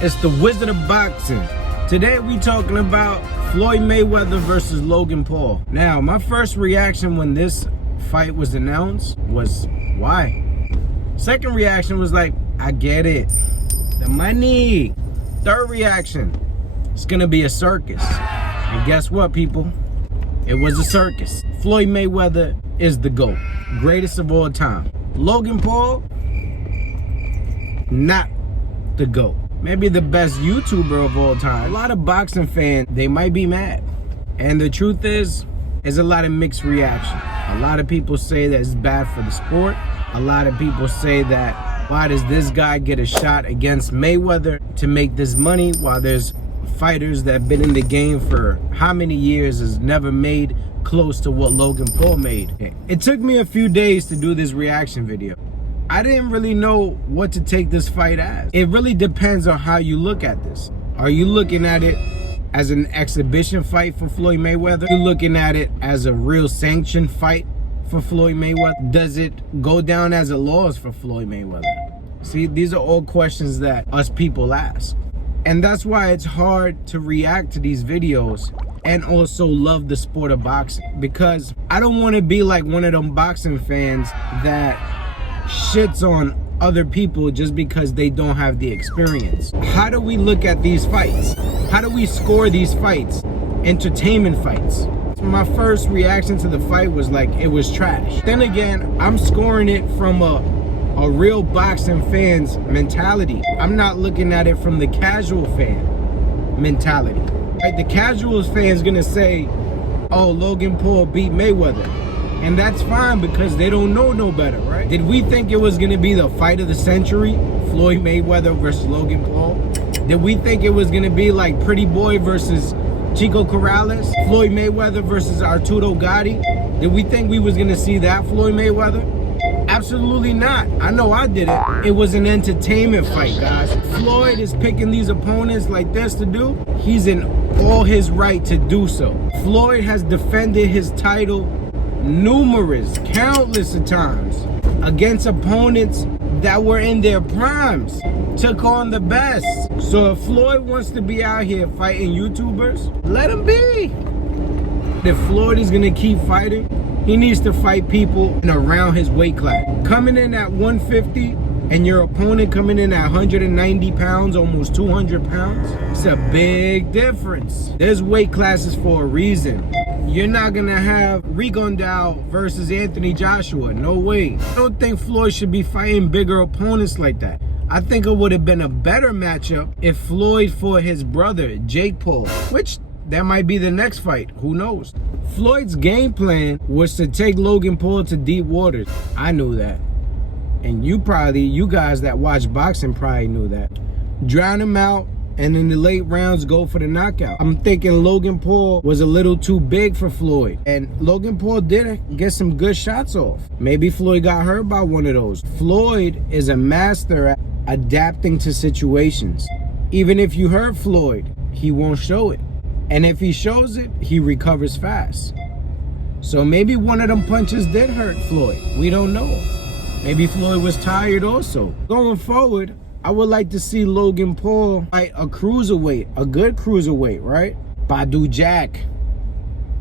It's the Wizard of Boxing. Today we talking about Floyd Mayweather versus Logan Paul. Now, my first reaction when this fight was announced was, why? Second reaction was like, I get it. The money. Third reaction, it's gonna be a circus. And guess what, people? It was a circus. Floyd Mayweather is the GOAT. Greatest of all time. Logan Paul, not the GOAT. Maybe the best YouTuber of all time. A lot of boxing fans, they might be mad. And the truth is, there's a lot of mixed reaction. A lot of people say that it's bad for the sport. A lot of people say that, why does this guy get a shot against Mayweather to make this money while there's fighters that have been in the game for how many years has never made close to what Logan Paul made. It took me a few days to do this reaction video. I didn't really know what to take this fight as. It really depends on how you look at this. Are you looking at it as an exhibition fight for Floyd Mayweather? Are you looking at it as a real sanctioned fight for Floyd Mayweather? Does it go down as a loss for Floyd Mayweather? See, these are all questions that us people ask. And that's why it's hard to react to these videos and also love the sport of boxing. Because I don't want to be like one of them boxing fans that shits on other people just because they don't have the experience. How do we look at these fights? How do we score these fights? Entertainment fights. My first reaction to the fight was like, it was trash. Then again, I'm scoring it from a real boxing fan's mentality. I'm not looking at it from the casual fan mentality. Right? The casual fan's gonna say, oh, Logan Paul beat Mayweather. And that's fine because they don't know no better, right? Did we think it was gonna be the fight of the century? Floyd Mayweather versus Logan Paul? Did we think it was gonna be like Pretty Boy versus Chico Corrales? Floyd Mayweather versus Arturo Gatti? Did we think we was gonna see that Floyd Mayweather? Absolutely not. I know I didn't. It was an entertainment fight, guys. Floyd is picking these opponents like this to do. He's in all his right to do so. Floyd has defended his title countless of times against opponents that were in their primes, took on the best. So if Floyd wants to be out here fighting YouTubers, let him be. If Floyd is gonna keep fighting, he needs to fight people in around his weight class. Coming in at 150 and your opponent coming in at 190 pounds, almost 200 pounds, it's a big difference. There's weight classes for a reason. You're not gonna have Rigondeaux versus Anthony Joshua, no way. I don't think Floyd should be fighting bigger opponents like that. I think it would have been a better matchup if Floyd fought his brother, Jake Paul, which that might be the next fight, who knows? Floyd's game plan was to take Logan Paul to deep waters. I knew that. And you guys that watch boxing probably knew that. Drown him out, and in the late rounds, go for the knockout. I'm thinking Logan Paul was a little too big for Floyd. And Logan Paul did get some good shots off. Maybe Floyd got hurt by one of those. Floyd is a master at adapting to situations. Even if you hurt Floyd, he won't show it. And if he shows it, he recovers fast. So maybe one of them punches did hurt Floyd. We don't know. Maybe Floyd was tired also. Going forward, I would like to see Logan Paul fight a cruiserweight, a good cruiserweight, right? Badu Jack.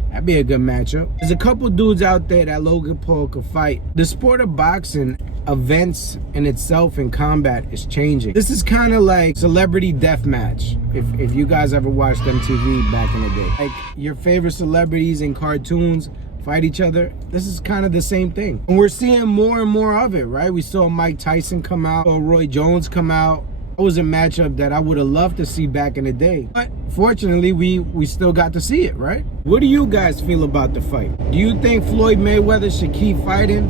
That'd be a good matchup. There's a couple dudes out there that Logan Paul could fight. The sport of boxing, events in itself in combat is changing. This is kind of like celebrity deathmatch. If you guys ever watched MTV back in the day. Like your favorite celebrities in cartoons fight each other. This is kind of the same thing. And we're seeing more and more of it, right? We saw Mike Tyson come out, saw Roy Jones come out. It was a matchup that I would have loved to see back in the day. But fortunately, we still got to see it, right? What do you guys feel about the fight? Do you think Floyd Mayweather should keep fighting?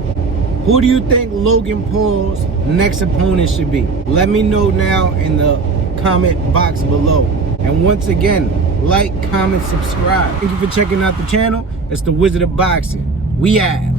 Who do you think Logan Paul's next opponent should be? Let me know now in the comment box below. And once again, like, comment, subscribe. Thank you for checking out the channel. It's the Wizard of Boxing. We out.